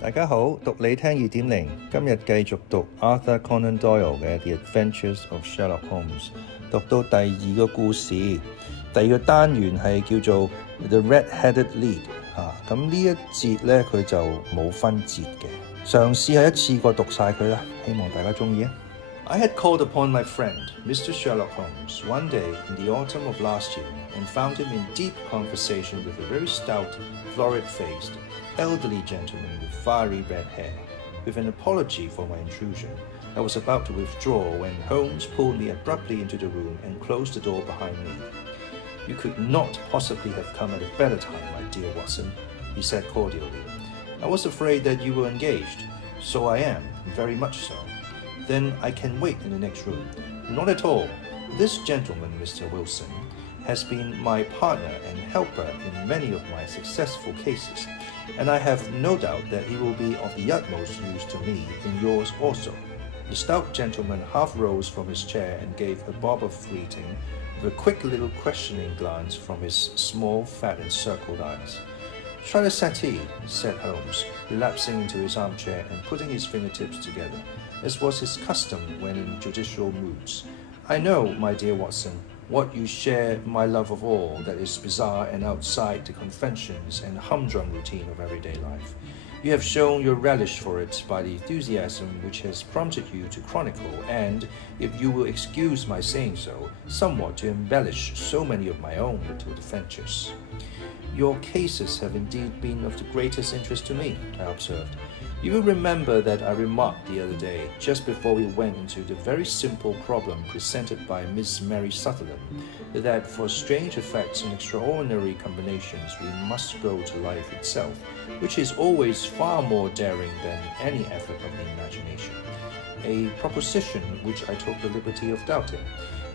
大家好，讀你聽2.0，今日繼續讀 Arthur Conan Doyle 嘅 The Adventures of Sherlock Holmes， 讀到第2個故事，第2個單元係叫做 The Red-Headed League 咁呢一節咧佢就冇分節嘅，嘗試係一次過讀晒佢啦，希望大家鍾意啊。I had called upon my friend, Mr. Sherlock Holmes, one day in the autumn of last year and found him in deep conversation with a very stout, florid-faced, elderly gentleman with fiery red hair. With an apology for my intrusion, I was about to withdraw when Holmes pulled me abruptly into the room and closed the door behind me. You could not possibly have come at a better time, my dear Watson, he said cordially. I was afraid that you were engaged. So I am, very much so. Then I can wait in the next room. Not at all. This gentleman, Mr. Wilson, has been my partner and helper in many of my successful cases, and I have no doubt that he will be of the utmost use to me in yours also. The stout gentleman half rose from his chair and gave a bob of greeting, with a quick little questioning glance from his small, fat, encircled eyes. Try the settee, said Holmes, relapsing into his armchair and putting his fingertips together, as was his custom when in judicial moods. I know, my dear Watson, what you share my love of all that is bizarre and outside the conventions and humdrum routine of everyday life. You have shown your relish for it by the enthusiasm which has prompted you to chronicle and, if you will excuse my saying so, somewhat to embellish so many of my own little adventures. Your cases have indeed been of the greatest interest to me, I observed. You will remember that I remarked the other day, just before we went into the very simple problem presented by Miss Mary Sutherland, that for strange effects and extraordinary combinations we must go to life itself, which is always far more daring than any effort of the imagination. A proposition which I took the liberty of doubting.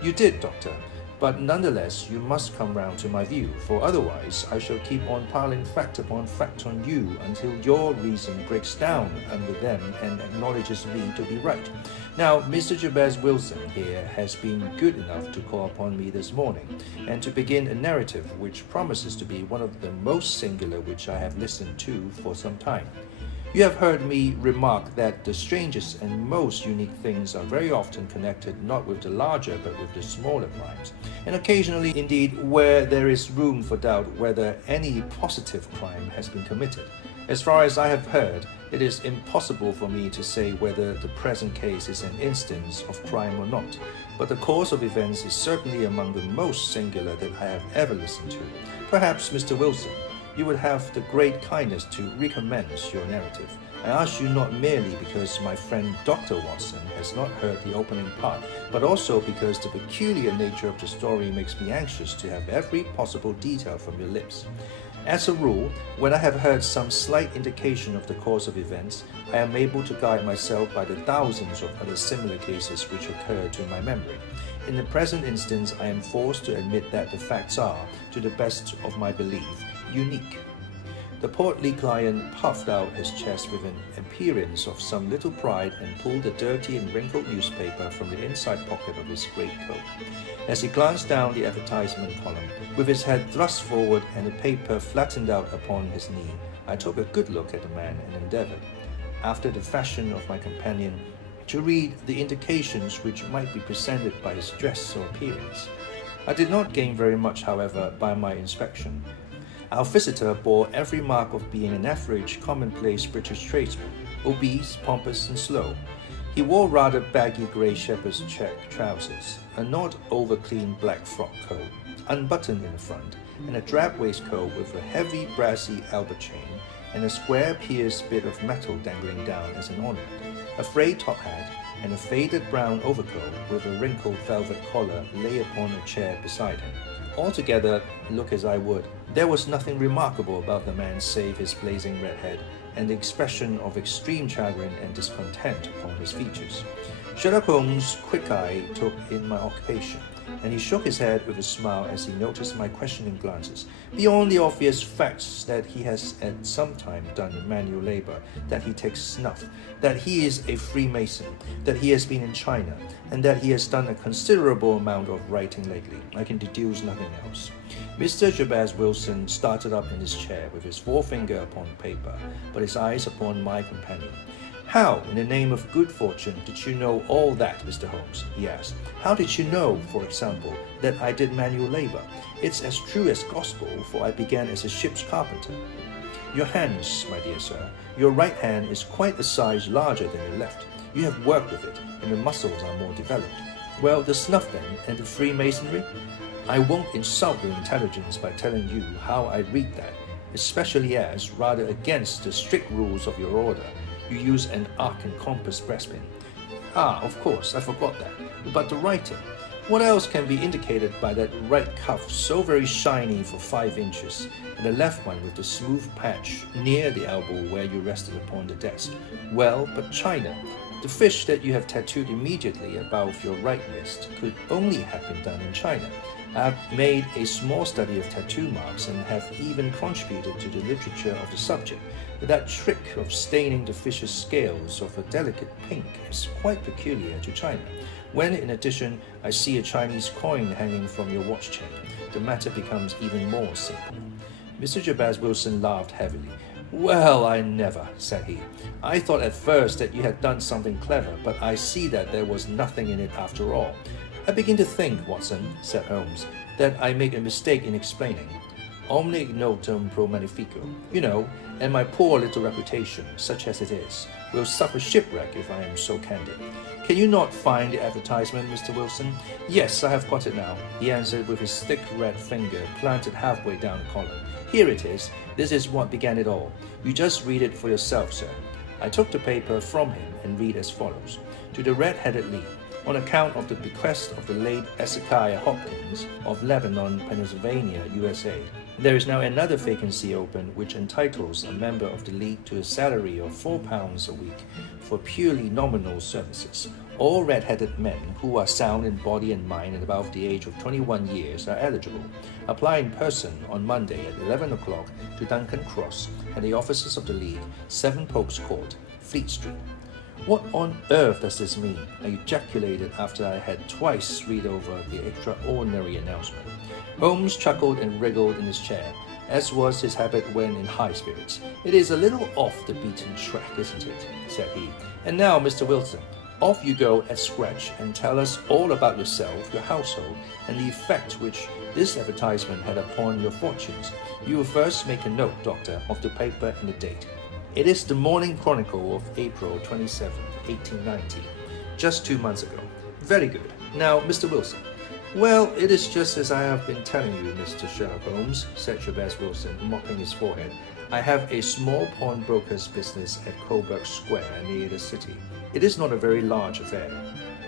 You did, Doctor. But nonetheless, you must come round to my view, for otherwise I shall keep on piling fact upon fact on you until your reason breaks down under them and acknowledges me to be right. Now, Mr. Jabez Wilson here has been good enough to call upon me this morning, and to begin a narrative which promises to be one of the most singular which I have listened to for some time. You have heard me remark that the strangest and most unique things are very often connected not with the larger but with the smaller crimes, and occasionally indeed where there is room for doubt whether any positive crime has been committed. As far as I have heard, it is impossible for me to say whether the present case is an instance of crime or not, but the course of events is certainly among the most singular that I have ever listened to. Perhaps, Mr. Wilson, you would have the great kindness to recommence your narrative. I ask you not merely because my friend Dr. Watson has not heard the opening part, but also because the peculiar nature of the story makes me anxious to have every possible detail from your lips. As a rule, when I have heard some slight indication of the course of events, I am able to guide myself by the thousands of other similar cases which occur to my memory. In the present instance, I am forced to admit that the facts are, to the best of my belief, unique. The portly client puffed out his chest with an appearance of some little pride and pulled a dirty and wrinkled newspaper from the inside pocket of his greatcoat. As he glanced down the advertisement column, with his head thrust forward and the paper flattened out upon his knee, I took a good look at the man and endeavored, after the fashion of my companion, to read the indications which might be presented by his dress or appearance. I did not gain very much, however, by my inspection. Our visitor bore every mark of being an average, commonplace British tradesman, obese, pompous, and slow. He wore rather baggy grey shepherd's check trousers, a not over-clean black frock coat, unbuttoned in the front, and a drab waistcoat with a heavy, brassy elbow chain, and a square pierced bit of metal dangling down as an ornament, a frayed top hat, and a faded brown overcoat with a wrinkled velvet collar lay upon a chair beside him. Altogether, look as I would, there was nothing remarkable about the man save his blazing red head and the expression of extreme chagrin and discontent upon his features. Sherlock Holmes' quick eye took in my occupation, and he shook his head with a smile as he noticed my questioning glances. Beyond the obvious facts that he has at some time done manual labor, that he takes snuff, that he is a Freemason, that he has been in China, and that he has done a considerable amount of writing lately, I can deduce nothing else. Mr. Jabez Wilson started up in his chair with his forefinger upon paper, but his eyes upon my companion. How, in the name of good fortune, did you know all that, Mr. Holmes? He asked. How did you know, for example, that I did manual labor? It's as true as gospel, for I began as a ship's carpenter. Your hands, my dear sir, your right hand is quite a size larger than your left. You have worked with it, and the muscles are more developed. Well, the snuff then, and the Freemasonry? I won't insult your intelligence by telling you how I read that, especially as, rather against the strict rules of your order, you use an arc and compass breastpin. Ah, of course, I forgot that. But the writing. What else can be indicated by that right cuff so very shiny for 5 inches, and the left one with the smooth patch near the elbow where you rested upon the desk? Well, but China. The fish that you have tattooed immediately above your right wrist could only have been done in China. I have made a small study of tattoo marks and have even contributed to the literature of the subject. That trick of staining the fish's scales of a delicate pink is quite peculiar to China. When, in addition, I see a Chinese coin hanging from your watch chain, the matter becomes even more simple. Mr. Jabez Wilson laughed heavily. Well, I never, said he. I thought at first that you had done something clever, but I see that there was nothing in it after all. I begin to think, Watson, said Holmes, that I make a mistake in explaining. Omne ignotum pro magnifico, you know, and my poor little reputation, such as it is, will suffer shipwreck if I am so candid. Can you not find the advertisement, Mr. Wilson? Yes, I have got it now, he answered with his thick red finger planted halfway down the collar. Here it is. This is what began it all. You just read it for yourself, sir. I took the paper from him and read as follows. To the red-headed Lee, on account of the bequest of the late Ezekiah Hopkins of Lebanon, Pennsylvania, USA, there is now another vacancy open which entitles a member of the League to a salary of £4 a week for purely nominal services. All red-headed men who are sound in body and mind and above the age of 21 years are eligible. Apply in person on Monday at 11 o'clock to Duncan Cross at the offices of the League, 7 Pope's Court, Fleet Street. What on earth does this mean? I ejaculated after I had twice read over the extraordinary announcement. Holmes chuckled and wriggled in his chair, as was his habit when in high spirits. It is a little off the beaten track, isn't it? Said he. And now, Mr. Wilson, off you go at scratch and tell us all about yourself, your household, and the effect which this advertisement had upon your fortunes. You will first make a note, Doctor, of the paper and the date. It is the Morning Chronicle of April 27, 1890, just 2 months ago. Very good. Now, Mr. Wilson. Well, it is just as I have been telling you, Mr. Sherlock Holmes, said Jabez Wilson, mopping his forehead. I have a small pawnbroker's business at Coburg Square near the city. It is not a very large affair,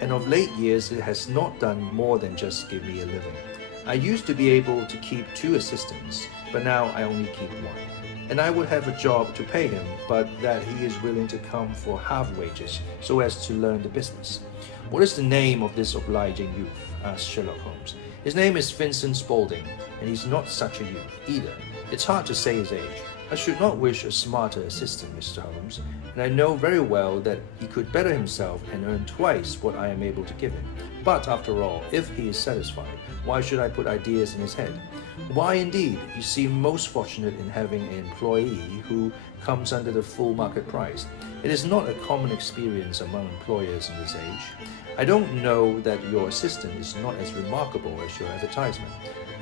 and of late years it has not done more than just give me a living. I used to be able to keep 2 assistants, but now I only keep 1. And I would have a job to pay him, but that he is willing to come for half wages so as to learn the business. What is the name of this obliging youth? Asked Sherlock Holmes. His name is Vincent Spaulding, and he's not such a youth either. It's hard to say his age. I should not wish a smarter assistant, Mr. Holmes, and I know very well that he could better himself and earn twice what I am able to give him. But after all, if he is satisfied, why should I put ideas in his head? Why indeed? You seem most fortunate in having an employee who comes under the full market price. It is not a common experience among employers in this age. I don't know that your assistant is not as remarkable as your advertisement.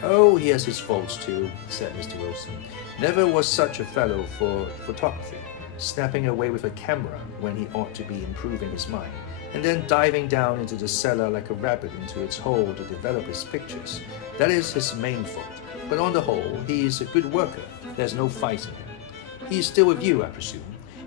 Oh, he has his faults too, said Mr. Wilson. Never was such a fellow for photography, snapping away with a camera when he ought to be improving his mind, and then diving down into the cellar like a rabbit into its hole to develop his pictures. That is his main fault. But on the whole, he is a good worker. There's no fighting him. He is still with you, I presume?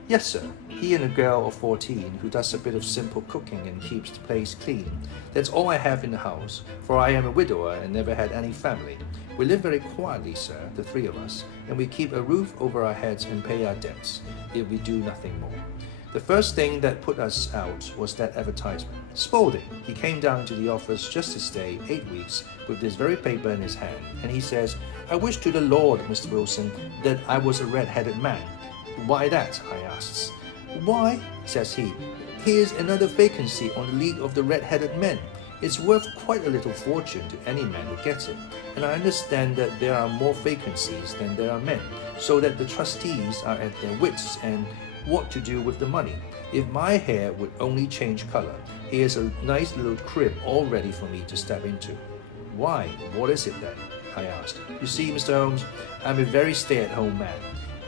Yes, sir. He and a girl of 14 who does a bit of simple cooking and keeps the place clean. That's all I have in the house, for I am a widower and never had any family. We live very quietly, sir, the 3 of us, and we keep a roof over our heads and pay our debts, if we do nothing more. The first thing that put us out was that advertisement. Spaulding, he came down to the office just to stay 8 weeks with this very paper in his hand, and he says, "I wish to the Lord, Mr. Wilson, that I was a red-headed man." "Why that?" I asks. "Why," says he, "here's another vacancy on the League of the Red-Headed Men. It's worth quite a little fortune to any man who gets it, and I understand that there are more vacancies than there are men, so that the trustees are at their wits and what to do with the money. If my hair would only change color, here's a nice little crib all ready for me to step into." "Why, what is it then?" I asked. "You see, Mr. Holmes, I'm a very stay-at-home man,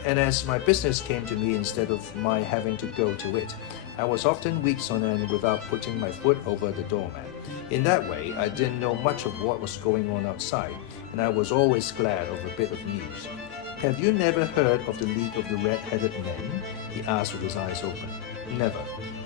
and as my business came to me instead of my having to go to it, I was often weeks on end without putting my foot over the doormat. In that way, I didn't know much of what was going on outside, and I was always glad of a bit of news." "Have you never heard of the League of the Red-Headed Men?" he asked with his eyes open. "Never."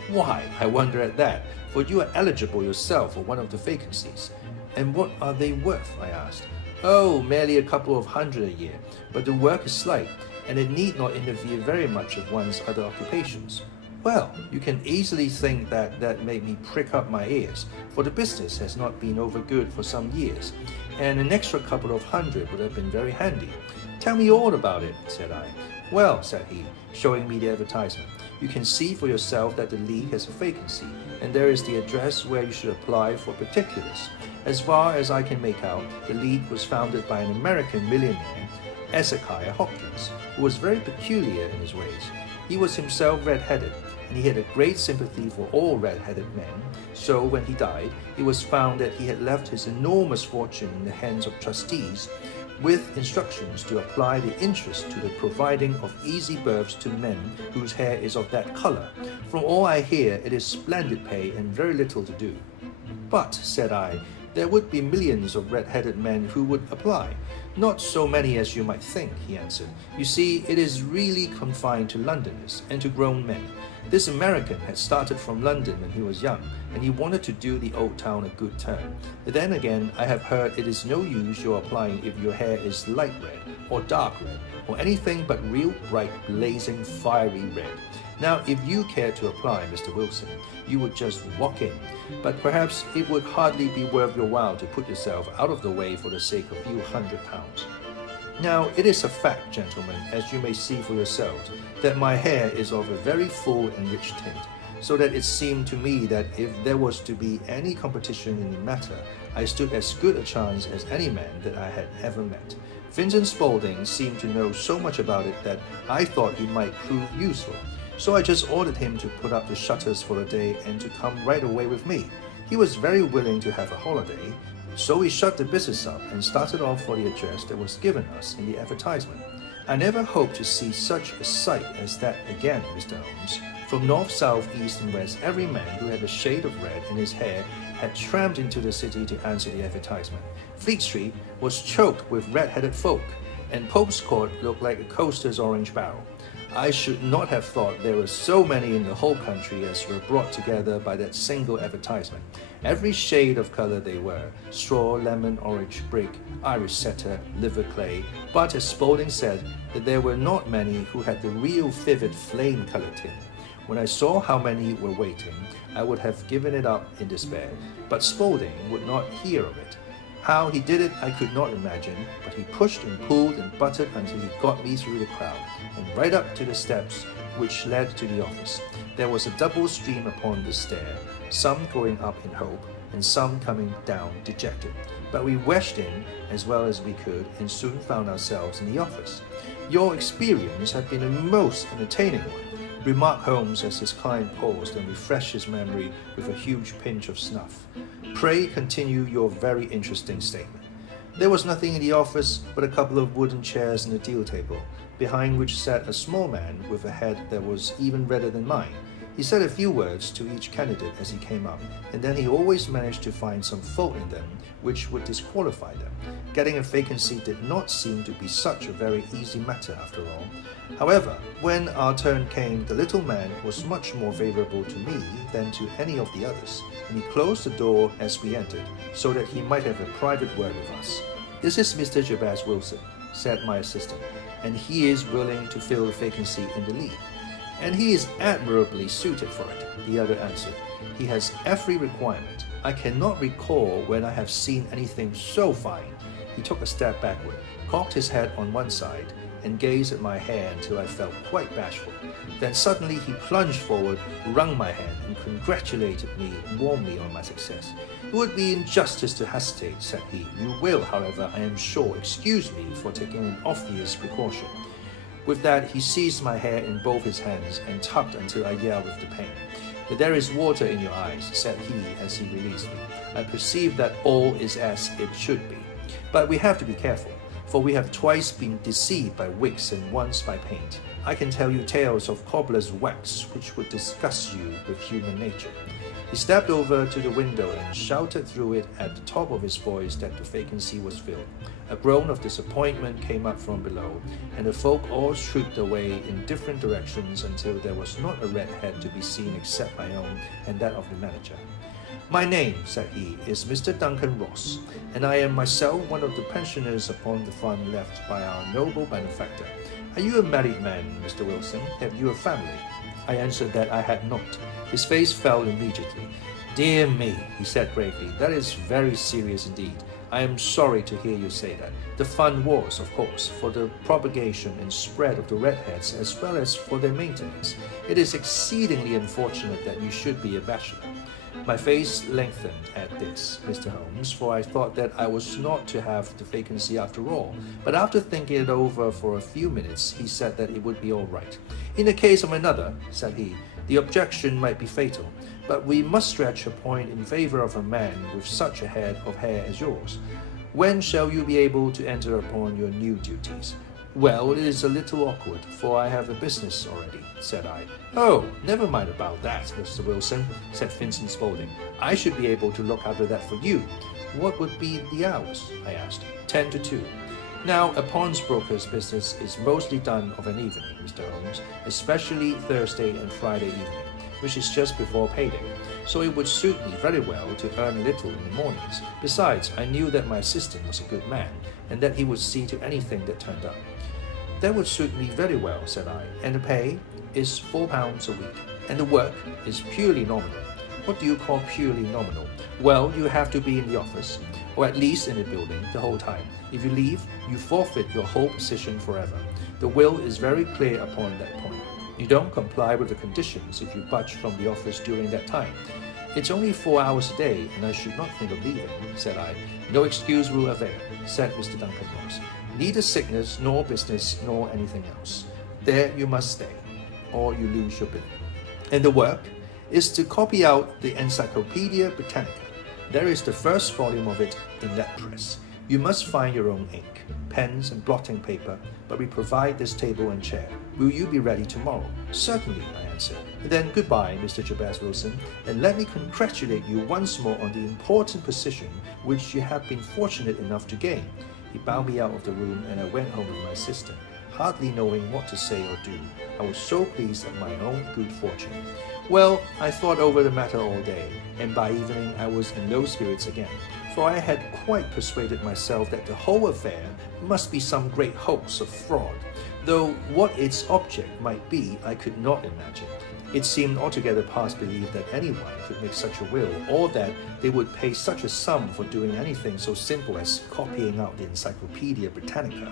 "Why, I wonder at that, for you are eligible yourself for one of the vacancies." "And what are they worth?" I asked. "Oh, merely a couple of hundred a year, but the work is slight, and it need not interfere very much with one's other occupations." "Well, you can easily think that made me prick up my ears, for the business has not been over good for some years, and an extra couple of hundred would have been very handy." "Tell me all about it," said I. "Well," said he, showing me the advertisement, "you can see for yourself that the League has a vacancy, and there is the address where you should apply for particulars. As far as I can make out, the League was founded by an American millionaire, Ezekiah Hopkins, who was very peculiar in his ways. He was himself red-headed, and he had a great sympathy for all red-headed men, so when he died, it was found that he had left his enormous fortune in the hands of trustees, with instructions to apply the interest to the providing of easy berths to men whose hair is of that color. From all I hear, it is splendid pay and very little to do." "But," said I, "there would be millions of red-headed men who would apply." "Not so many as you might think," he answered. "You see, it is really confined to Londoners and to grown men. This American had started from London when he was young, and he wanted to do the old town a good turn. Then again, I have heard it is no use your applying if your hair is light red, or dark red, or anything but real bright, blazing, fiery red. Now, if you care to apply, Mr. Wilson, you would just walk in, but perhaps it would hardly be worth your while to put yourself out of the way for the sake of a few £100. Now, it is a fact, gentlemen, as you may see for yourselves, that my hair is of a very full and rich tint, so that it seemed to me that if there was to be any competition in the matter, I stood as good a chance as any man that I had ever met. Vincent Spaulding seemed to know so much about it that I thought he might prove useful, so I just ordered him to put up the shutters for a day and to come right away with me. He was very willing to have a holiday, so we shut the business up and started off for the address that was given us in the advertisement. I never hoped to see such a sight as that again, Mr. Holmes. From north, south, east, and west, every man who had a shade of red in his hair had tramped into the city to answer the advertisement. Fleet Street was choked with red-headed folk, and Pope's Court looked like a coaster's orange barrel. I should not have thought there were so many in the whole country as were brought together by that single advertisement. Every shade of color they were: straw, lemon, orange, brick, Irish setter, liver clay. But as Spaulding said, that there were not many who had the real vivid flame color tint. When I saw how many were waiting, I would have given it up in despair, but Spaulding would not hear of it. How he did it I could not imagine, but he pushed and pulled and butted until he got me through the crowd, and right up to the steps which led to the office. There was a double stream upon the stair, some going up in hope, and some coming down dejected. But we wedged in as well as we could, and soon found ourselves in the office. "Your experience has been a most entertaining one," remarked Holmes as his client paused and refreshed his memory with a huge pinch of snuff. "Pray continue your very interesting statement." There was nothing in the office but a couple of wooden chairs and a deal table, behind which sat a small man with a head that was even redder than mine. He said a few words to each candidate as he came up, and then he always managed to find some fault in them which would disqualify them. Getting a vacancy did not seem to be such a very easy matter after all. However, when our turn came, the little man was much more favorable to me than to any of the others, and he closed the door as we entered, so that he might have a private word with us. "This is Mr. Jabez Wilson," said my assistant, "and he is willing to fill the vacancy in the League. and he is admirably suited for it, the other answered. He has every requirement. I cannot recall when I have seen anything so fine. He took a step backward, cocked his head on one side, and gazed at my hair until I felt quite bashful. Then suddenly he plunged forward, wrung my hand, and congratulated me warmly on my success. It would be injustice to hesitate, said he. You will, however, I am sure, excuse me for taking an obvious precaution. With that, he seized my hair in both his hands and tugged until I yelled with the pain. There is water in your eyes, said he as he released me. I perceive that all is as it should be. But we have to be careful, for we have twice been deceived by wigs and once by paint. I can tell you tales of cobbler's wax which would disgust you with human nature. He stepped over to the window and shouted through it at the top of his voice that the vacancy was filled. A groan of disappointment came up from below, and the folk all trooped away in different directions until there was not a red head to be seen except my own and that of the manager. My name, said he, is Mr. Duncan Ross, and I am myself one of the pensioners upon the fund left by our noble benefactor. Are you a married man, Mr. Wilson? Have you a family? I answered that I had not. His face fell immediately. Dear me, he said gravely, that is very serious indeed. I am sorry to hear you say that. The fund was, of course, for the propagation and spread of the redheads as well as for their maintenance. It is exceedingly unfortunate that you should be a bachelor. My face lengthened at this, Mr. Holmes, for I thought that I was not to have the vacancy after all. But after thinking it over for a few minutes, he said that it would be all right. In the case of another, said he, the objection might be fatal, but we must stretch a point in favor of a man with such a head of hair as yours. When shall you be able to enter upon your new duties? Well, it is a little awkward, for I have a business already, said I. Oh, never mind about that, Mr. Wilson, said Vincent Spaulding. I should be able to look after that for you. What would be the hours? I asked. 10 to 2. Now, a pawnbroker's business is mostly done of an evening, Mr. Holmes, especially Thursday and Friday evening, which is just before payday. So it would suit me very well to earn little in the mornings. Besides, I knew that my assistant was a good man, and that he would see to anything that turned up. That would suit me very well, said I, and the pay is £4 a week, and the work is purely nominal. What do you call purely nominal? Well, you have to be in the office, or at least in the building, the whole time. If you leave, you forfeit your whole position forever. The will is very clear upon that point. You don't comply with the conditions if you budge from the office during that time. It's only 4 hours a day, and I should not think of leaving, said I. No excuse will avail, said Mr. Duncan Ross. Neither sickness, nor business, nor anything else. There you must stay, or you lose your bill. And the work is to copy out the Encyclopedia Britannica. There is the first volume of it in that press. You must find your own ink, pens and blotting paper, but we provide this table and chair. Will you be ready tomorrow? Certainly, I answered. Then goodbye, Mr. Jabez Wilson, and let me congratulate you once more on the important position which you have been fortunate enough to gain. He bowed me out of the room, and I went home with my sister, hardly knowing what to say or do. I was so pleased at my own good fortune. Well, I thought over the matter all day, and by evening I was in low spirits again, for I had quite persuaded myself that the whole affair must be some great hoax of fraud, though what its object might be I could not imagine. It seemed altogether past belief that anyone could make such a will, or that they would pay such a sum for doing anything so simple as copying out the Encyclopedia Britannica.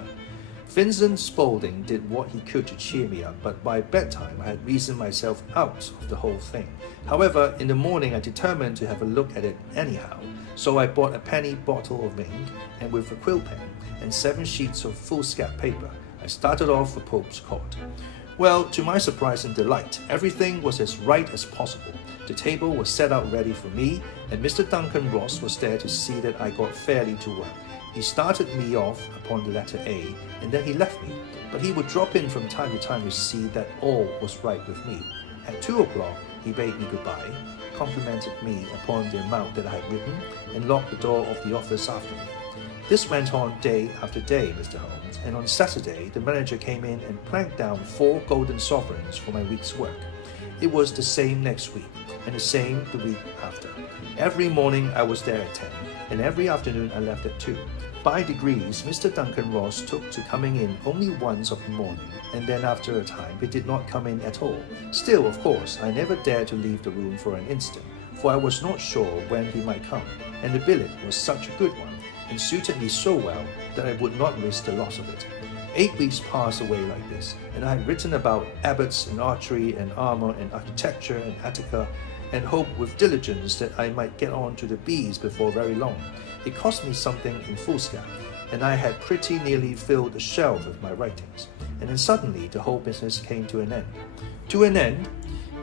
Vincent Spaulding did what he could to cheer me up, but by bedtime I had reasoned myself out of the whole thing. However, in the morning I determined to have a look at it anyhow, so I bought a penny bottle of ink, and with a quill pen and 7 sheets of foolscap paper, I started off for Pope's Court. Well, to my surprise and delight, everything was as right as possible. The table was set out ready for me, and Mr. Duncan Ross was there to see that I got fairly to work. He started me off upon the letter A, and then he left me, but he would drop in from time to time to see that all was right with me. At 2 o'clock, he bade me goodbye, complimented me upon the amount that I had written, and locked the door of the office after me. This went on day after day, Mr. Holmes, and on Saturday the manager came in and planked down 4 golden sovereigns for my week's work. It was the same next week, and the same the week after. Every morning I was there at 10, and every afternoon I left at 2. By degrees, Mr. Duncan Ross took to coming in only once of the morning and then after a time he did not come in at all. Still, of course, I never dared to leave the room for an instant, for I was not sure when he might come, and the billet was such a good one, and suited me so well that I would not risk the loss of it. 8 weeks passed away like this, and I had written about abbots and archery and armor and architecture and Attica, and hoped with diligence that I might get on to the bees before very long. It cost me something in foolscap, and I had pretty nearly filled the shelf with my writings. And then suddenly the whole business came to an end. To an end?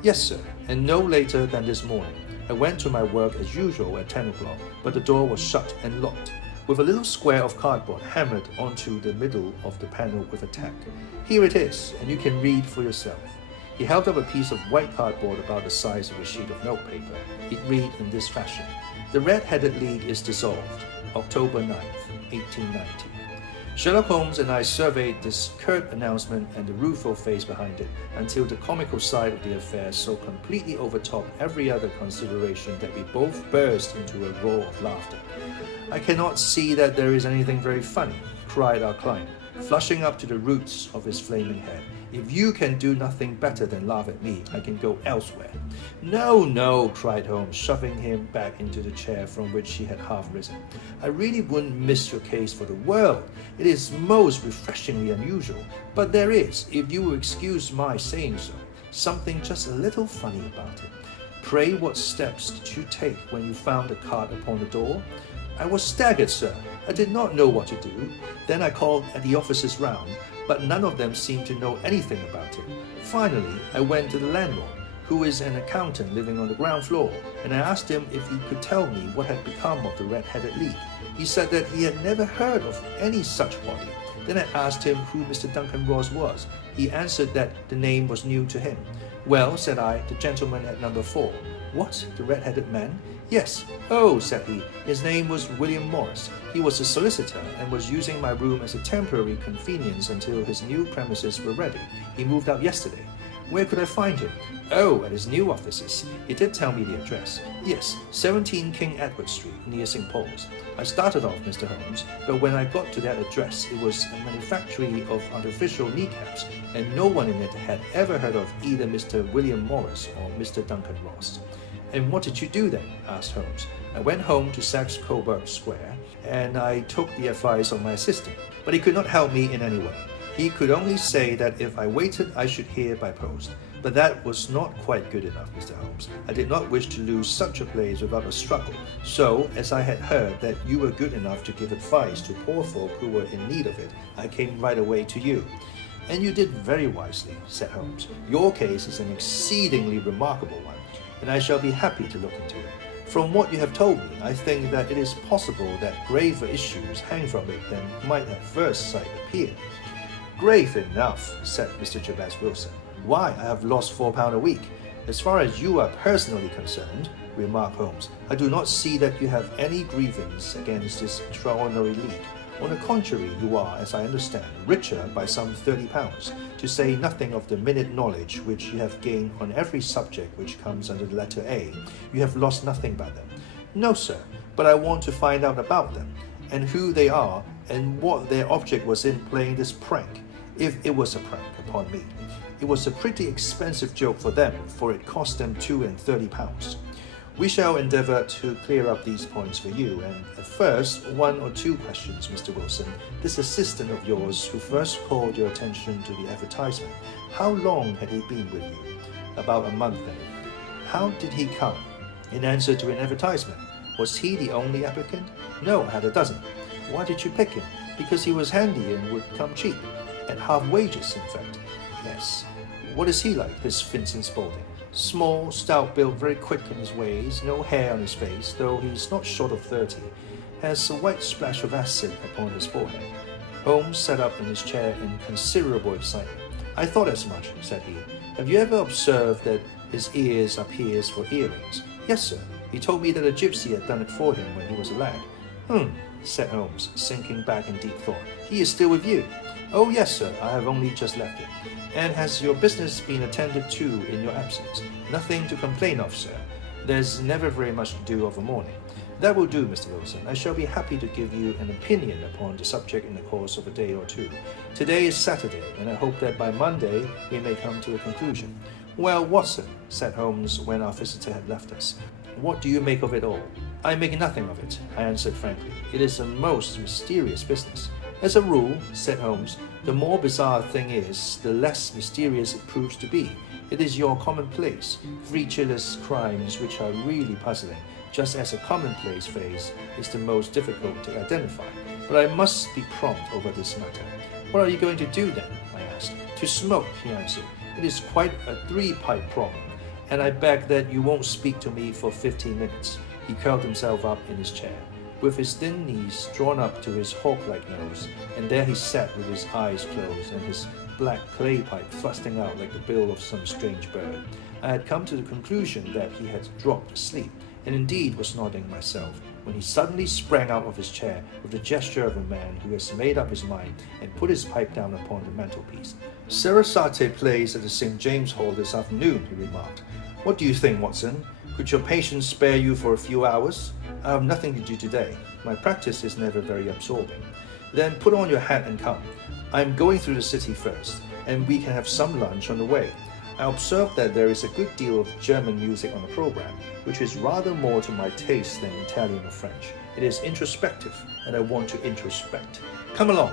Yes, sir, and no later than this morning. I went to my work as usual at 10 o'clock, but the door was shut and locked, with a little square of cardboard hammered onto the middle of the panel with a tack. Here it is, and you can read for yourself. He held up a piece of white cardboard about the size of a sheet of notepaper. It read in this fashion: The Red-Headed League is dissolved, October 9th, 1890. Sherlock Holmes and I surveyed this curt announcement and the rueful face behind it until the comical side of the affair so completely overtopped every other consideration that we both burst into a roar of laughter. I cannot see that there is anything very funny, cried our client, flushing up to the roots of his flaming head. If you can do nothing better than laugh at me, I can go elsewhere. No, no, cried Holmes, shoving him back into the chair from which he had half risen. I really wouldn't miss your case for the world. It is most refreshingly unusual, but there is, if you will excuse my saying so, something just a little funny about it. Pray, what steps did you take when you found the card upon the door? I was staggered, sir. I did not know what to do. Then I called at the offices round, but none of them seemed to know anything about it. Finally, I went to the landlord, who is an accountant living on the ground floor, and I asked him if he could tell me what had become of the Red-Headed League. He said that he had never heard of any such body. Then I asked him who Mr. Duncan Ross was. He answered that the name was new to him. Well, said I, the gentleman at number 4. What, the red-headed man? Yes. Oh, said he, his name was William Morris. He was a solicitor and was using my room as a temporary convenience until his new premises were ready. He moved out yesterday. Where could I find him? Oh, at his new offices. He did tell me the address. Yes, 17 King Edward Street, near St. Paul's. I started off, Mr. Holmes, but when I got to that address, it was a manufactory of artificial kneecaps, and no one in it had ever heard of either Mr. William Morris or Mr. Duncan Ross. And what did you do then? Asked Holmes. I went home to Saxe-Coburg Square, and I took the advice of my assistant, but he could not help me in any way. He could only say that if I waited, I should hear by post. But that was not quite good enough, Mr. Holmes. I did not wish to lose such a place without a struggle. So, as I had heard that you were good enough to give advice to poor folk who were in need of it, I came right away to you. And you did very wisely, said Holmes. Your case is an exceedingly remarkable one, and I shall be happy to look into it. From what you have told me, I think that it is possible that graver issues hang from it than might at first sight appear. Grave enough, said Mr. Jabez Wilson. Why, I have lost £4 a week. As far as you are personally concerned, remarked Holmes, I do not see that you have any grievance against this extraordinary league. On the contrary, you are, as I understand, richer by some £30, to say nothing of the minute knowledge which you have gained on every subject which comes under the letter A. You have lost nothing by them. No, sir, but I want to find out about them, and who they are, and what their object was in playing this prank, if it was a prank upon me. It was a pretty expensive joke for them, for it cost them £32. We shall endeavour to clear up these points for you, and at first, 1 or 2 questions, Mr. Wilson. This assistant of yours who first called your attention to the advertisement, how long had he been with you? About a month then. How did he come? In answer to an advertisement. Was he the only applicant? No, I had a dozen. Why did you pick him? Because he was handy and would come cheap. At half wages, in fact. Yes. What is he like, this Vincent Spaulding? Small, stout-built, very quick in his ways, no hair on his face, though he's not short of 30. Has a white splash of acid upon his forehead. Holmes sat up in his chair in considerable excitement. I thought as much, said he. Have you ever observed that his ears are pierced for earrings? Yes, sir. He told me that a gypsy had done it for him when he was a lad. Said Holmes, sinking back in deep thought. He is still with you? Oh, yes, sir. I have only just left him. And has your business been attended to in your absence? Nothing to complain of, sir. There's never very much to do of a morning. That will do, Mr. Wilson. I shall be happy to give you an opinion upon the subject in the course of a day or two. Today is Saturday, and I hope that by Monday we may come to a conclusion. Well, Watson, said Holmes when our visitor had left us, what do you make of it all? I make nothing of it, I answered frankly. It is a most mysterious business. As a rule, said Holmes, the more bizarre a thing is, the less mysterious it proves to be. It is your commonplace, featureless crimes which are really puzzling, just as a commonplace face is the most difficult to identify. But I must be prompt over this matter. What are you going to do then? I asked. To smoke, he answered. It is quite a three-pipe problem, and I beg that you won't speak to me for 15 minutes. He curled himself up in his chair, with his thin knees drawn up to his hawk-like nose, and there he sat with his eyes closed and his black clay pipe thrusting out like the bill of some strange bird. I had come to the conclusion that he had dropped asleep, and indeed was nodding myself, when he suddenly sprang out of his chair with the gesture of a man who has made up his mind and put his pipe down upon the mantelpiece. Sarasate plays at the St. James Hall this afternoon, he remarked. What do you think, Watson? Could your patients spare you for a few hours? I have nothing to do today. My practice is never very absorbing. Then put on your hat and come. I am going through the city first, and we can have some lunch on the way. I observe that there is a good deal of German music on the program, which is rather more to my taste than Italian or French. It is introspective, and I want to introspect. Come along.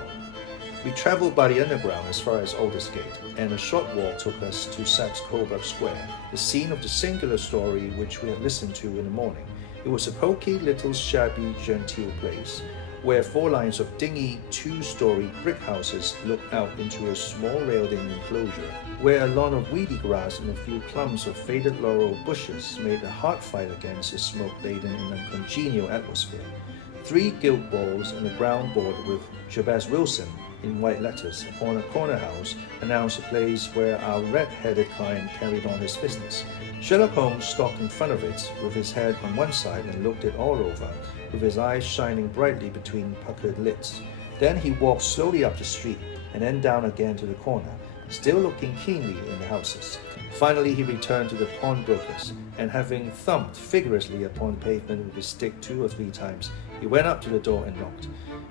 We travelled by the underground as far as Aldersgate, and a short walk took us to Saxe-Coburg Square, the scene of the singular story which we had listened to in the morning. It was a poky little shabby genteel place, where 4 lines of dingy 2-story brick houses looked out into a small railed-in enclosure, where a lawn of weedy grass and a few clumps of faded laurel bushes made a hard fight against the smoke-laden and uncongenial atmosphere. 3 gilt balls and a brown board with Jabez Wilson in white letters upon a corner house announced a place where our red-headed client carried on his business. Sherlock Holmes stalked in front of it with his head on one side and looked it all over, with his eyes shining brightly between puckered lids. Then he walked slowly up the street and then down again to the corner, still looking keenly in the houses. Finally he returned to the pawnbrokers, and having thumped vigorously upon the pavement with his stick 2 or 3 times, he went up to the door and knocked.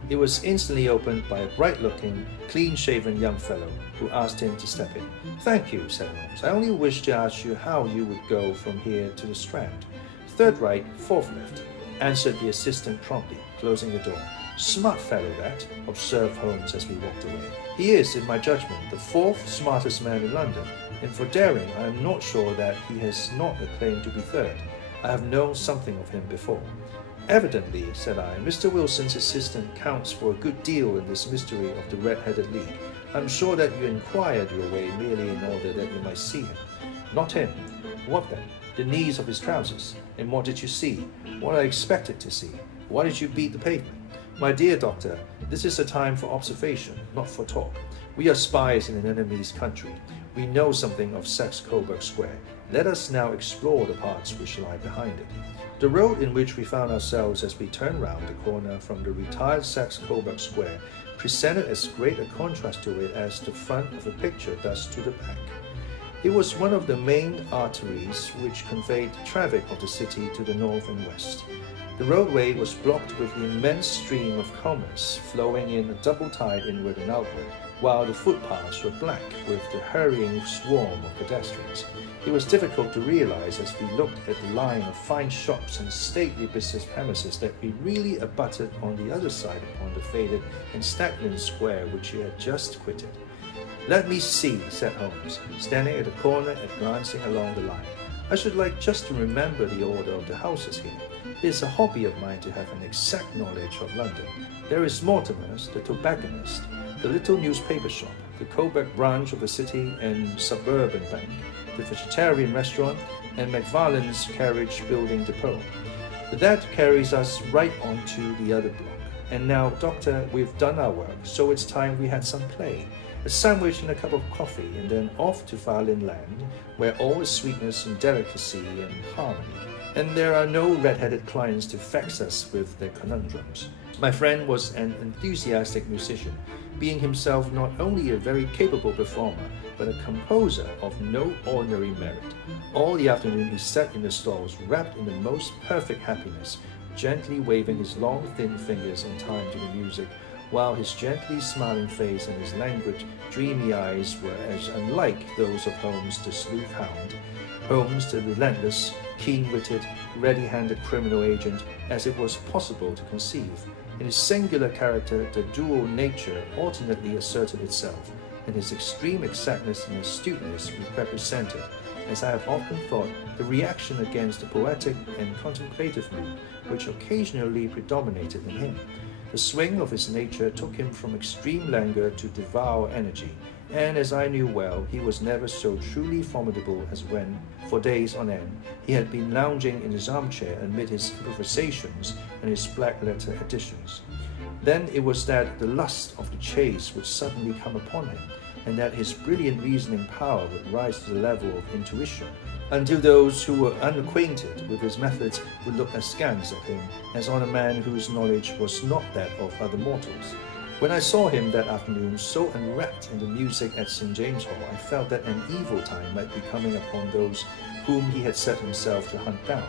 It was instantly opened by a bright-looking, clean-shaven young fellow who asked him to step in. Thank you, said Holmes. I only wish to ask you how you would go from here to the Strand. 3rd right, 4th left, answered the assistant promptly, closing the door. Smart fellow that, observed Holmes as we walked away. He is, in my judgment, the 4th smartest man in London, and for daring I am not sure that he has not a claim to be 3rd. I have known something of him before. Evidently, said I, Mr. Wilson's assistant counts for a good deal in this mystery of the Red-Headed League. I am sure that you inquired your way merely in order that you might see him. Not him. What then? The knees of his trousers. And what did you see? What I expected to see. Why did you beat the pavement? My dear doctor, this is a time for observation, not for talk. We are spies in an enemy's country. We know something of Saxe-Coburg Square. Let us now explore the parts which lie behind it. The road in which we found ourselves as we turned round the corner from the retired Saxe-Coburg Square presented as great a contrast to it as the front of a picture does to the back. It was one of the main arteries which conveyed the traffic of the city to the north and west. The roadway was blocked with the immense stream of commerce flowing in a double tide inward and outward, while the footpaths were black with the hurrying swarm of pedestrians. It was difficult to realize as we looked at the line of fine shops and stately business premises that we really abutted on the other side upon the faded and stagnant square which we had just quitted. Let me see, said Holmes, standing at the corner and glancing along the line. I should like just to remember the order of the houses here. It is a hobby of mine to have an exact knowledge of London. There is Mortimer's, the tobacconist, the little newspaper shop, the Coburg branch of the City and Suburban Bank, the vegetarian restaurant, and McFarlane's carriage building depot. That carries us right on to the other block. And now, Doctor, we've done our work, so it's time we had some play. A sandwich and a cup of coffee, and then off to Farlin Land, where all is sweetness and delicacy and harmony, and there are no red-headed clients to vex us with their conundrums. My friend was an enthusiastic musician, being himself not only a very capable performer, but a composer of no ordinary merit. All the afternoon he sat in the stalls, wrapped in the most perfect happiness, gently waving his long, thin fingers in time to the music, while his gently smiling face and his languid, dreamy eyes were as unlike those of Holmes the sleuth hound, Holmes the relentless, keen-witted, ready-handed criminal agent, as it was possible to conceive. In his singular character, the dual nature alternately asserted itself, and his extreme exactness and astuteness represented, as I have often thought, the reaction against the poetic and contemplative mood which occasionally predominated in him. The swing of his nature took him from extreme languor to devout energy, and as I knew well, he was never so truly formidable as when, for days on end, he had been lounging in his armchair amid his improvisations and his black-letter editions. Then it was that the lust of the chase would suddenly come upon him, and that his brilliant reasoning power would rise to the level of intuition, until those who were unacquainted with his methods would look askance at him as on a man whose knowledge was not that of other mortals. When I saw him that afternoon so enwrapped in the music at St. James Hall, I felt that an evil time might be coming upon those whom he had set himself to hunt down.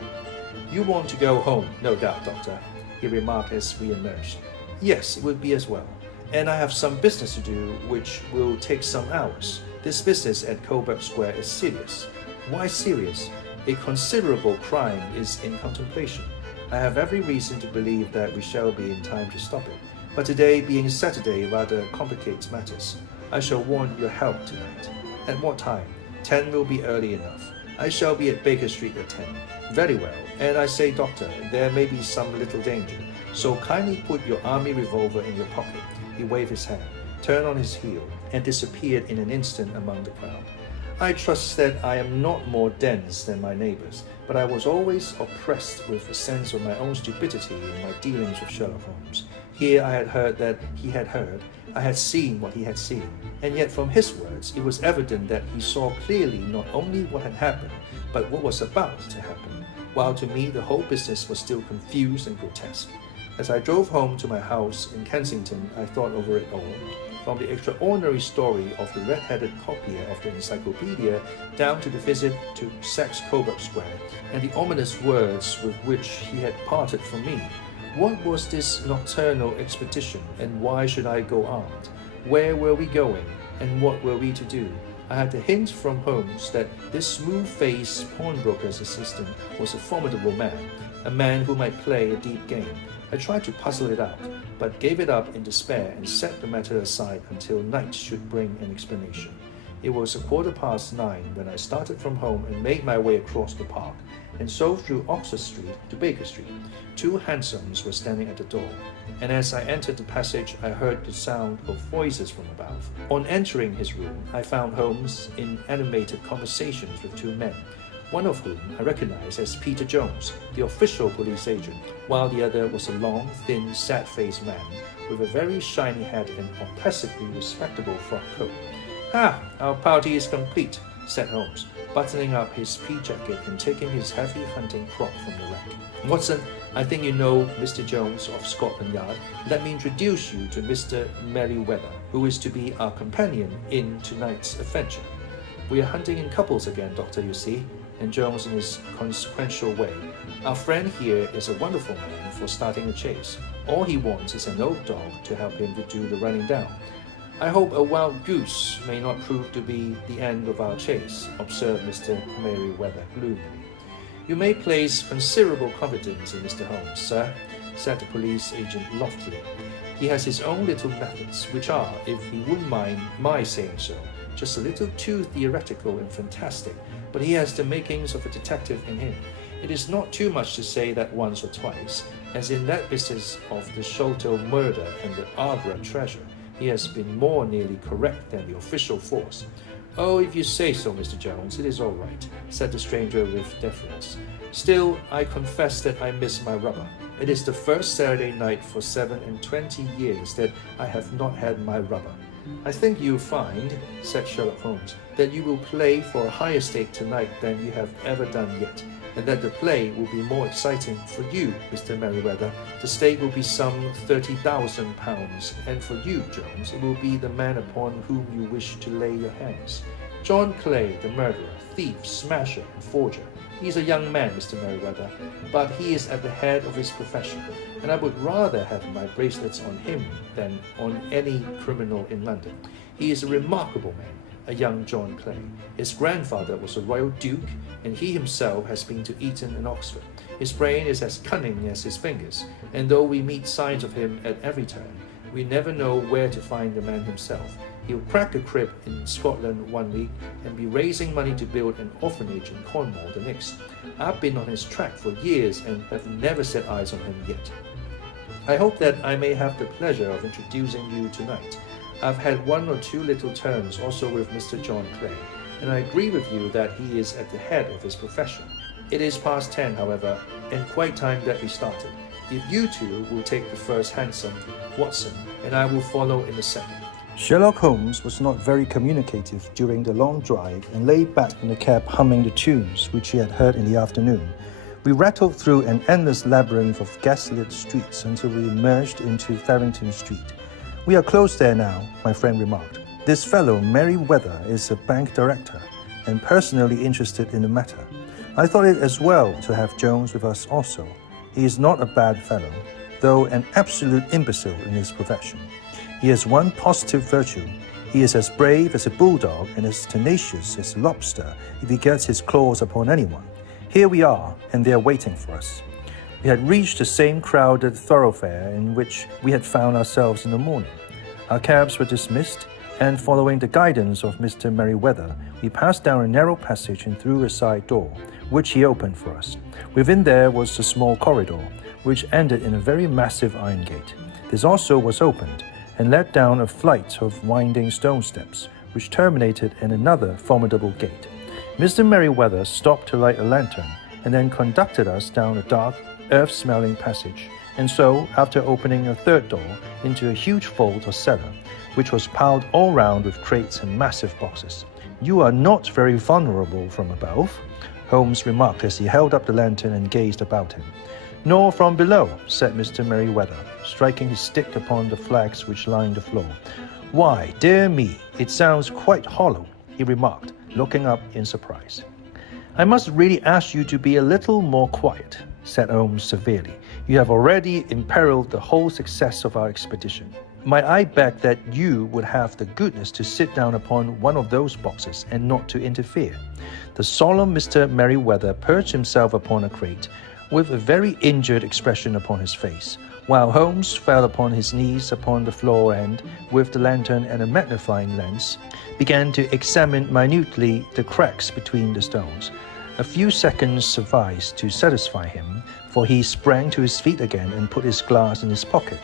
"You want to go home, no doubt, Doctor," he remarked as we emerged. "Yes, it would be as well. And I have some business to do which will take some hours. This business at Coburg Square is serious." "Why serious?" "A considerable crime is in contemplation. I have every reason to believe that we shall be in time to stop it. But today, being Saturday, rather complicates matters. I shall want your help tonight." "At what time?" 10 will be early enough. I shall be at Baker Street at 10. "Very well. And I say, Doctor, there may be some little danger. So kindly put your army revolver in your pocket." He waved his hand, turned on his heel, and disappeared in an instant among the crowd. I trust that I am not more dense than my neighbors, but I was always oppressed with a sense of my own stupidity in my dealings with Sherlock Holmes. Here I had heard that he had heard, I had seen what he had seen, and yet from his words it was evident that he saw clearly not only what had happened, but what was about to happen, while to me the whole business was still confused and grotesque. As I drove home to my house in Kensington, I thought over it all, from the extraordinary story of the red-headed copier of the encyclopedia down to the visit to Saxe Coburg Square and the ominous words with which he had parted from me. What was this nocturnal expedition, and why should I go armed? Where were we going, and what were we to do? I had the hint from Holmes that this smooth-faced pawnbroker's assistant was a formidable man, a man who might play a deep game. I tried to puzzle it out, but gave it up in despair and set the matter aside until night should bring an explanation. It was 9:15 when I started from home and made my way across the park, and so through Oxford Street to Baker Street. 2 hansoms were standing at the door, and as I entered the passage, I heard the sound of voices from above. On entering his room, I found Holmes in animated conversations with 2 men, one of whom I recognized as Peter Jones, the official police agent, while the other was a long, thin, sad-faced man with a very shiny hat and oppressively respectable frock coat. "Ah, our party is complete," said Holmes, buttoning up his pea jacket and taking his heavy hunting crop from the rack. "Watson, I think you know Mr. Jones of Scotland Yard. Let me introduce you to Mr. Merryweather, who is to be our companion in tonight's adventure. We are hunting in couples again, Doctor, you see," and Jones in his consequential way. "Our friend here is a wonderful man for starting a chase. All he wants is an old dog to help him to do the running down." "I hope a wild goose may not prove to be the end of our chase," observed Mr. Merryweather gloomily. "You may place considerable confidence in Mr. Holmes, sir," said the police agent loftily. "He has his own little methods, which are, if he wouldn't mind my saying so, just a little too theoretical and fantastic, but he has the makings of a detective in him. It is not too much to say that once or twice, as in that business of the Ch2 murder and the Agra treasure, he has been more nearly correct than the official force." "Oh, if you say so, Mr. Jones, it is all right," said the stranger with deference. "Still, I confess that I miss my rubber. It is the first Saturday night for 27 years that I have not had my rubber." "I think you'll find," said Sherlock Holmes, "that you will play for a higher stake tonight than you have ever done yet, and that the play will be more exciting for you, Mr. Merryweather. The stake will be some £30,000, and for you, Jones, it will be the man upon whom you wish to lay your hands. John Clay, the murderer, thief, smasher, and forger, He's a young man, Mr. Merriweather, but he is at the head of his profession, and I would rather have my bracelets on him than on any criminal in London. He is a remarkable man, a young John Clay. His grandfather was a royal duke, and he himself has been to Eton and Oxford. His brain is as cunning as his fingers, and though we meet signs of him at every turn, we never know where to find the man himself. He'll crack a crib in Scotland one week and be raising money to build an orphanage in Cornwall the next. I've been on his track for years and have never set eyes on him yet. I hope that I may have the pleasure of introducing you tonight. I've had one or two little turns also with Mr. John Clay, and I agree with you that he is at the head of his profession. It is past 10, however, and quite time that we started. If you two will take the first hansom, Watson, and I will follow in the second. Sherlock Holmes was not very communicative during the long drive and lay back in the cab humming the tunes which he had heard in the afternoon. We rattled through an endless labyrinth of gaslit streets until we emerged into Farrington Street. "We are close there now," my friend remarked. "This fellow Merriweather is a bank director and personally interested in the matter. I thought it as well to have Jones with us also. He is not a bad fellow, though an absolute imbecile in his profession. He has one positive virtue. He is as brave as a bulldog and as tenacious as a lobster if he gets his claws upon anyone. Here we are, and they are waiting for us." We had reached the same crowded thoroughfare in which we had found ourselves in the morning. Our cabs were dismissed, and following the guidance of Mr. Merriweather, we passed down a narrow passage and through a side door, which he opened for us. Within there was a small corridor, which ended in a very massive iron gate. This also was opened, and led down a flight of winding stone steps, which terminated in another formidable gate. Mr. Merriweather stopped to light a lantern, and then conducted us down a dark, earth-smelling passage, and so, after opening a third door, into a huge vault or cellar, which was piled all round with crates and massive boxes. "You are not very vulnerable from above," Holmes remarked as he held up the lantern and gazed about him. "Nor from below," said Mr. Merriweather, striking his stick upon the flags which lined the floor. "Why, dear me, it sounds quite hollow," he remarked, looking up in surprise. "I must really ask you to be a little more quiet," said Holmes severely. "You have already imperiled the whole success of our expedition. Might I beg that you would have the goodness to sit down upon one of those boxes and not to interfere?" The solemn Mr. Merriweather perched himself upon a crate, with a very injured expression upon his face, while Holmes fell upon his knees upon the floor and, with the lantern and a magnifying lens, began to examine minutely the cracks between the stones. A few seconds sufficed to satisfy him, for he sprang to his feet again and put his glass in his pocket.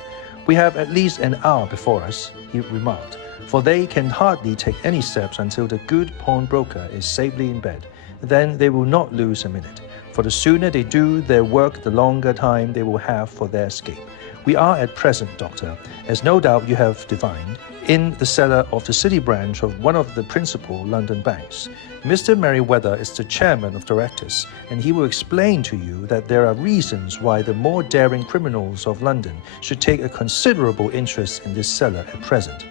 "We have at least an hour before us," he remarked, "for they can hardly take any steps until the good pawnbroker is safely in bed. Then they will not lose a minute, for the sooner they do their work, the longer time they will have for their escape. We are at present, Doctor, as no doubt you have divined, in the cellar of the city branch of one of the principal London banks. Mr. Merriweather is the chairman of directors, and he will explain to you that there are reasons why the more daring criminals of London should take a considerable interest in this cellar at present."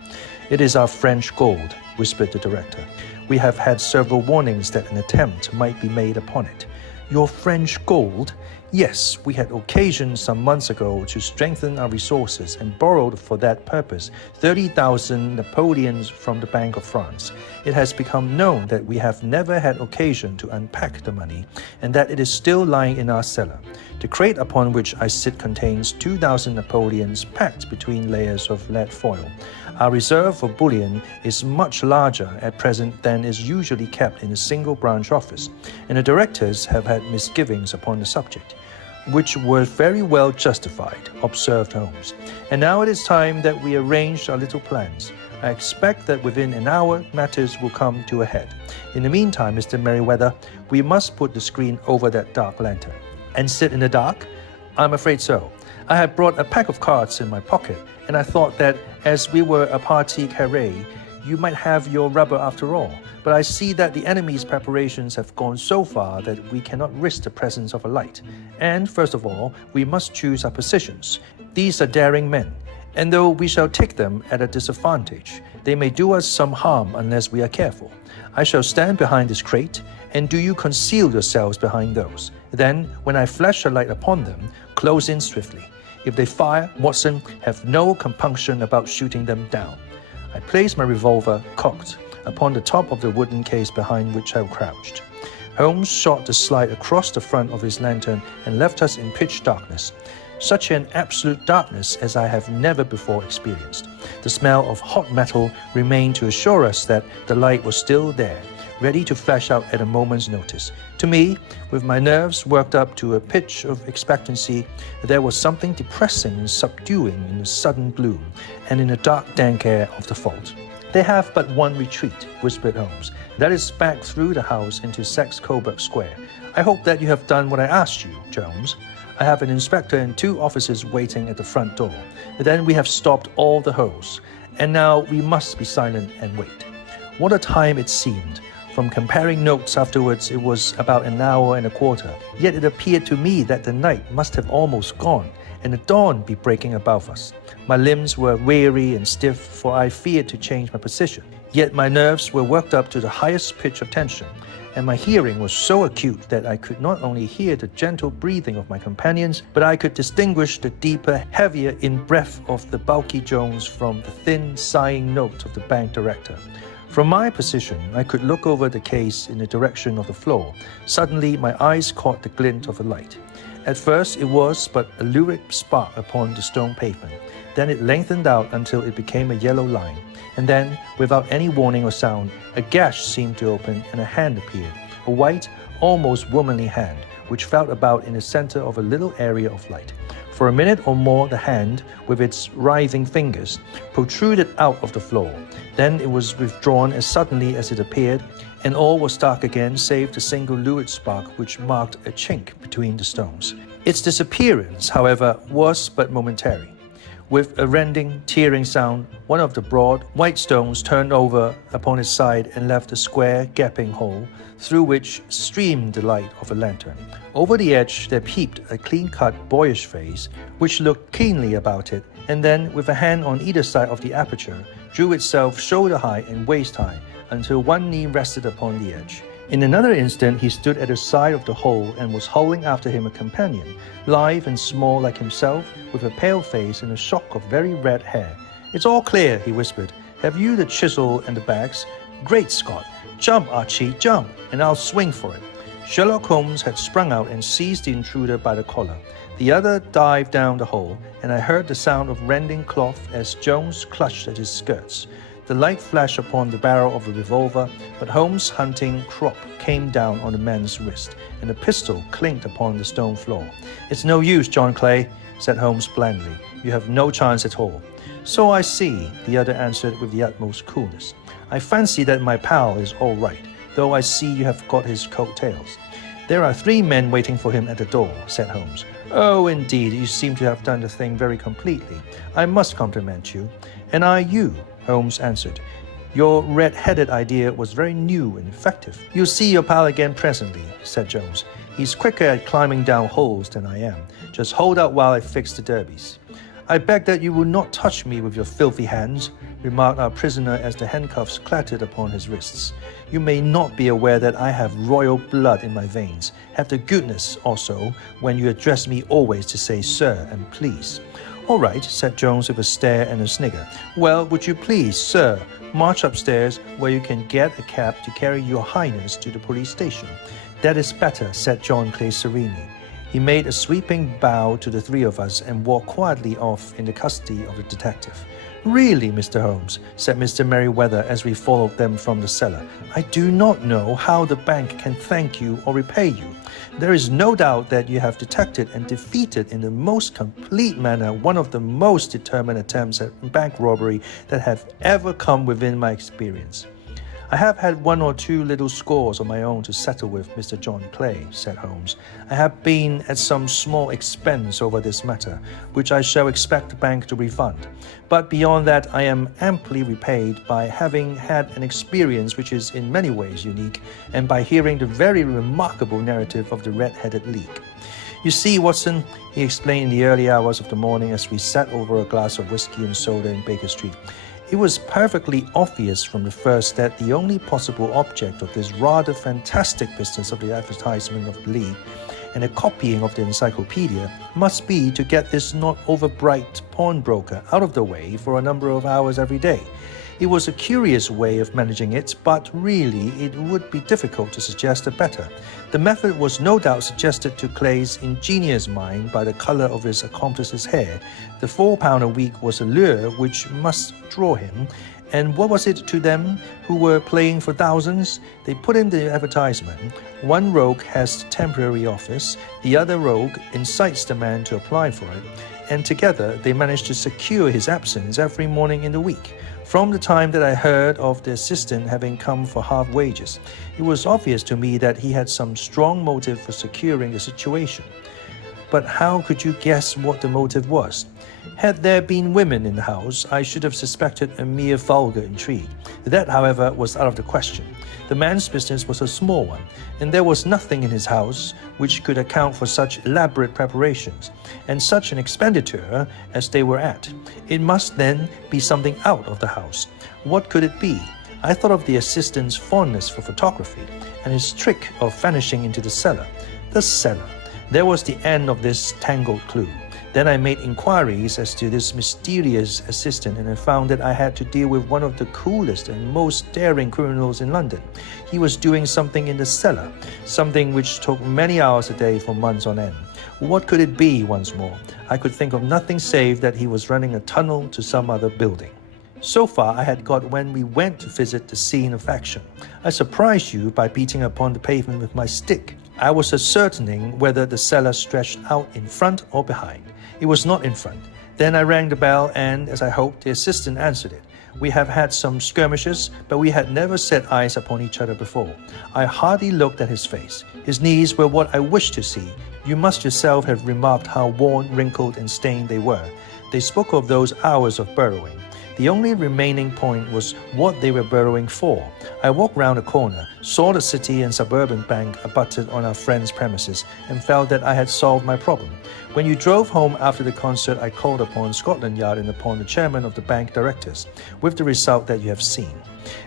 "It is our French gold," whispered the director. "We have had several warnings that an attempt might be made upon it." "Your French gold?" "Yes, we had occasion some months ago to strengthen our resources and borrowed for that purpose 30,000 Napoleons from the Bank of France. It has become known that we have never had occasion to unpack the money, and that it is still lying in our cellar. The crate upon which I sit contains 2,000 Napoleons packed between layers of lead foil. Our reserve for bullion is much larger at present than is usually kept in a single branch office, and the directors have had misgivings upon the subject." "Which were very well justified," observed Holmes. "And now it is time that we arranged our little plans. I expect that within an hour matters will come to a head. In the meantime, Mr. Merriweather, we must put the screen over that dark lantern." "And sit in the dark?" "I'm afraid so. I had brought a pack of cards in my pocket, and I thought that, as we were a partie carrée, you might have your rubber after all. But I see that the enemy's preparations have gone so far that we cannot risk the presence of a light. And, first of all, we must choose our positions. These are daring men, And though we shall take them at a disadvantage, they may do us some harm unless we are careful. I shall stand behind this crate, and do you conceal yourselves behind those. Then, when I flash a light upon them, close in swiftly. If they fire, Watson, have no compunction about shooting them down. I placed my revolver, cocked, upon the top of the wooden case behind which I crouched. Holmes shot the slide across the front of his lantern and left us in pitch darkness. Such an absolute darkness as I have never before experienced. The smell of hot metal remained to assure us that the light was still there, ready to flash out at a moment's notice. To me, with my nerves worked up to a pitch of expectancy, there was something depressing and subduing in the sudden gloom and in the dark dank air of the vault. They have but one retreat, whispered Holmes. That is back through the house into Saxe-Coburg Square. I hope that you have done what I asked you, Jones. I have an inspector and 2 officers waiting at the front door. Then we have stopped all the holes. And now we must be silent and wait. What a time it seemed. From comparing notes afterwards, it was about an hour and a quarter. Yet it appeared to me that the night must have almost gone, and the dawn be breaking above us. My limbs were weary and stiff, for I feared to change my position. Yet my nerves were worked up to the highest pitch of tension, and my hearing was so acute that I could not only hear the gentle breathing of my companions, but I could distinguish the deeper, heavier in-breath of the bulky Jones from the thin, sighing note of the bank director. From my position, I could look over the case in the direction of the floor. Suddenly, my eyes caught the glint of a light. At first, it was but a lurid spark upon the stone pavement. Then it lengthened out until it became a yellow line. And then, without any warning or sound, a gash seemed to open and a hand appeared. A white, almost womanly hand, which felt about in the center of a little area of light. For a minute or more, the hand, with its writhing fingers, protruded out of the floor. Then it was withdrawn as suddenly as it appeared, and all was dark again save the single lurid spark which marked a chink between the stones. Its disappearance, however, was but momentary. With a rending, tearing sound, one of the broad, white stones turned over upon its side and left a square, gaping hole, through which streamed the light of a lantern. Over the edge there peeped a clean-cut, boyish face, which looked keenly about it, and then, with a hand on either side of the aperture, drew itself shoulder-high and waist-high, until one knee rested upon the edge. In another instant he stood at the side of the hole and was hauling after him a companion, lithe and small like himself, with a pale face and a shock of very red hair. "It's all clear," he whispered. "Have you the chisel and the bags? Great Scott! Jump, Archie, jump, and I'll swing for it." Sherlock Holmes had sprung out and seized the intruder by the collar. The other dived down the hole, and I heard the sound of rending cloth as Jones clutched at his skirts. The light flashed upon the barrel of a revolver, but Holmes' hunting crop came down on the man's wrist, and the pistol clinked upon the stone floor. "It's no use, John Clay," said Holmes blandly. "You have no chance at all." "So I see," the other answered with the utmost coolness. "I fancy that my pal is all right, though I see you have got his coat-tails." "There are 3 men waiting for him at the door," said Holmes. "Oh, indeed, you seem to have done the thing very completely. I must compliment you." "And I you," Holmes answered. "Your red-headed idea was very new and effective." "You'll see your pal again presently," said Jones. "He's quicker at climbing down holes than I am. Just hold out while I fix the derbies." "I beg that you will not touch me with your filthy hands," remarked our prisoner as the handcuffs clattered upon his wrists. "You may not be aware that I have royal blood in my veins. Have the goodness, also, when you address me always to say sir and please." "All right," said Jones with a stare and a snigger. "Well, would you please, sir, march upstairs where you can get a cab to carry your highness to the police station." "That is better," said John Clay serenely. He made a sweeping bow to the 3 of us and walked quietly off in the custody of the detective. "Really, Mr. Holmes," said Mr. Merryweather as we followed them from the cellar, "I do not know how the bank can thank you or repay you. There is no doubt that you have detected and defeated in the most complete manner one of the most determined attempts at bank robbery that have ever come within my experience." "I have had 1 or 2 little scores of my own to settle with, Mr. John Clay," said Holmes. "I have been at some small expense over this matter, which I shall expect the bank to refund. But beyond that, I am amply repaid by having had an experience which is in many ways unique, and by hearing the very remarkable narrative of the Red-Headed League. You see, Watson, he explained in the early hours of the morning as we sat over a glass of whiskey and soda in Baker Street, it was perfectly obvious from the first that the only possible object of this rather fantastic business of the advertisement of the League and the copying of the encyclopedia must be to get this not overbright pawnbroker out of the way for a number of hours every day. It was a curious way of managing it, but really it would be difficult to suggest a better. The method was no doubt suggested to Clay's ingenious mind by the color of his accomplice's hair. The £4 a week was a lure which must draw him. And what was it to them who were playing for thousands? They put in the advertisement. One rogue has temporary office, the other rogue incites the man to apply for it, and together they managed to secure his absence every morning in the week. From the time that I heard of the assistant having come for half wages, it was obvious to me that he had some strong motive for securing the situation. But how could you guess what the motive was? Had there been women in the house, I should have suspected a mere vulgar intrigue. That, however, was out of the question. The man's business was a small one, and there was nothing in his house which could account for such elaborate preparations, and such an expenditure as they were at. It must then be something out of the house. What could it be? I thought of the assistant's fondness for photography, and his trick of vanishing into the cellar. The cellar. There was the end of this tangled clue. Then I made inquiries as to this mysterious assistant, and I found that I had to deal with one of the coolest and most daring criminals in London. He was doing something in the cellar, something which took many hours a day for months on end. What could it be once more? I could think of nothing save that he was running a tunnel to some other building. So far I had got when we went to visit the scene of action. I surprised you by beating upon the pavement with my stick. I was ascertaining whether the cellar stretched out in front or behind. It was not in front. Then I rang the bell and, as I hoped, the assistant answered it. We have had some skirmishes, but we had never set eyes upon each other before. I hardly looked at his face. His knees were what I wished to see. You must yourself have remarked how worn, wrinkled, and stained they were. They spoke of those hours of burrowing. The only remaining point was what they were burrowing for. I walked round a corner, saw the City and Suburban Bank abutted on our friend's premises, and felt that I had solved my problem. When you drove home after the concert, I called upon Scotland Yard and upon the chairman of the bank directors, with the result that you have seen.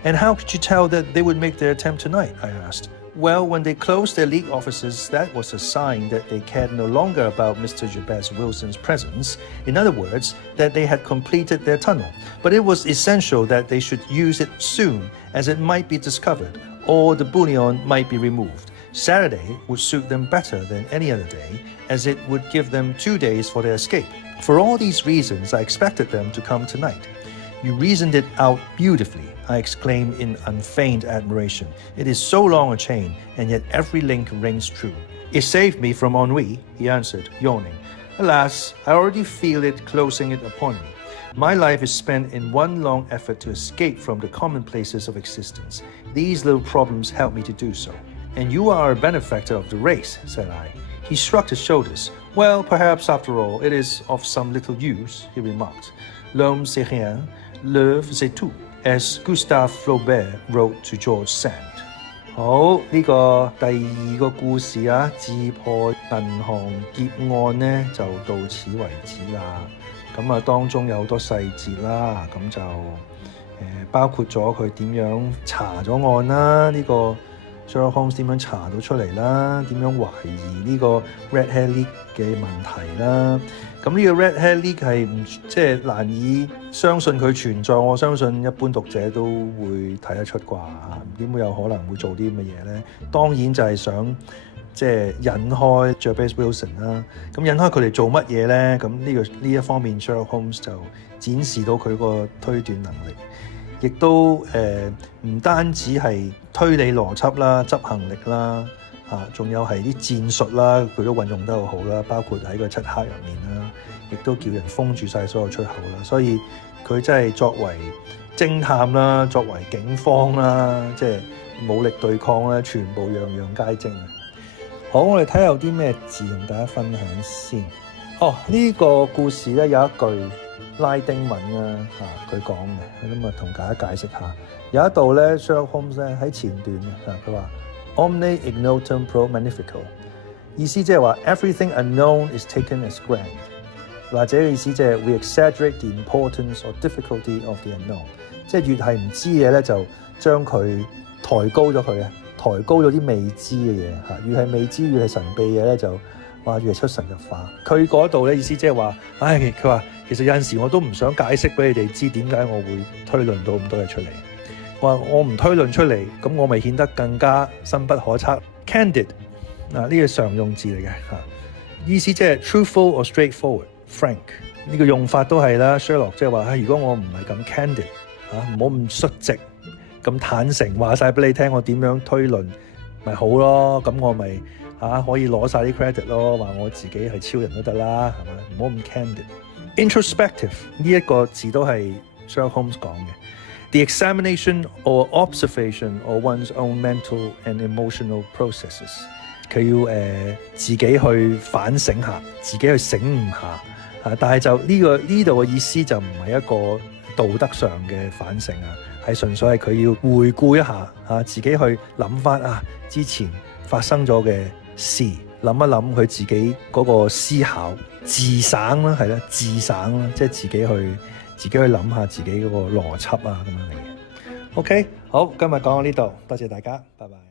And how could you tell that they would make their attempt tonight? I asked. Well, when they closed their league offices, that was a sign that they cared no longer about Mr. Jabez Wilson's presence. In other words, that they had completed their tunnel. But it was essential that they should use it soon, as it might be discovered, or the bullion might be removed. Saturday would suit them better than any other day, as it would give them 2 days for their escape. For all these reasons, I expected them to come tonight. You reasoned it out beautifully, I exclaimed in unfeigned admiration. It is so long a chain, and yet every link rings true. It saved me from ennui, he answered, yawning. Alas, I already feel it closing it upon me. My life is spent in one long effort to escape from the commonplaces of existence. These little problems help me to do so. And you are a benefactor of the race, said I. He shrugged his shoulders. Well, perhaps after all, it is of some little use, he remarked. L'homme c'est rien, l'œuvre c'est tout, as Gustave Flaubert wrote to George Sand. 好，呢個第二個故事啊，自破銀行劫案呢，就到此為止啦。咁啊，當中有好多細節啦，咁就包括咗佢點樣查咗案啦，呢個 Sherlock Holmes 點樣查到出嚟啦，點樣懷疑呢個 Red Hair League 嘅問題啦。咁呢個 Red Hair League 係即係難以相信佢存在，我相信一般讀者都會睇得出啩，點會有可能會做啲咁嘅嘢咧？當然就係想即係引開 Jabez Wilson 啦。咁引開佢哋做乜嘢咧？咁呢一方面 Sherlock Holmes 就展示到佢個推斷能力。亦都唔單止係推理邏輯啦、執行力啦，仲有係啲戰術啦，佢都運用得好好啦，包括喺個漆黑入面啦，亦都叫人封住晒所有出口啦。所以佢真係作為偵探啦，作為警方啦，即係武力對抗啦，全部樣樣皆精。好，我哋睇下有啲咩字同大家分享先。呢個故事咧有一句拉丁文啊，佢講嘅，咁啊同大家解釋下。有一度咧 Sherlock Holmes 咧喺前段嘅，佢話 omne ignotum pro magnifico，意思即係話 everything unknown is taken as grand， 或者意思即係 we exaggerate the importance or difficulty of the unknown， 即係越係唔知嘅咧就將佢抬高咗佢啊，抬高咗啲未知嘅嘢嚇，越係未知越係神秘嘅咧就哇越係出神入化。佢嗰度咧意思即係話，佢話其實有陣時我都唔想解釋俾你哋知點解我會推論到咁多嘢出嚟。話我唔推論出嚟，咁我咪顯得更加深不可測。Candid 呢個常用字嚟嘅嚇，意思即係 truthful or straightforward、frank 呢個用法都係啦。Sherlock 即係話如果我唔係咁 candid 唔好咁率直咁坦誠話晒俾你聽我點樣推論咪好咯，咁我咪可以攞晒啲 credit 咯，話我自己係超人都得啦，係咪？唔好咁 candid。Introspective 呢一個字都係 Sherlock Holmes 講嘅。The examination or observation of one's own mental and emotional processes， 佢要自己去反省下，自己去醒悟下但係就呢度嘅意思就唔係一個道德上嘅反省係純粹係佢要回顧一下自己去諗翻之前發生咗嘅事，諗一諗佢自己嗰個思考自省啦，係啦，自省啦，即係自己去諗下自己嗰個邏輯咁樣嚟嘅。OK， 好，今日講到呢度，多謝大家，拜拜。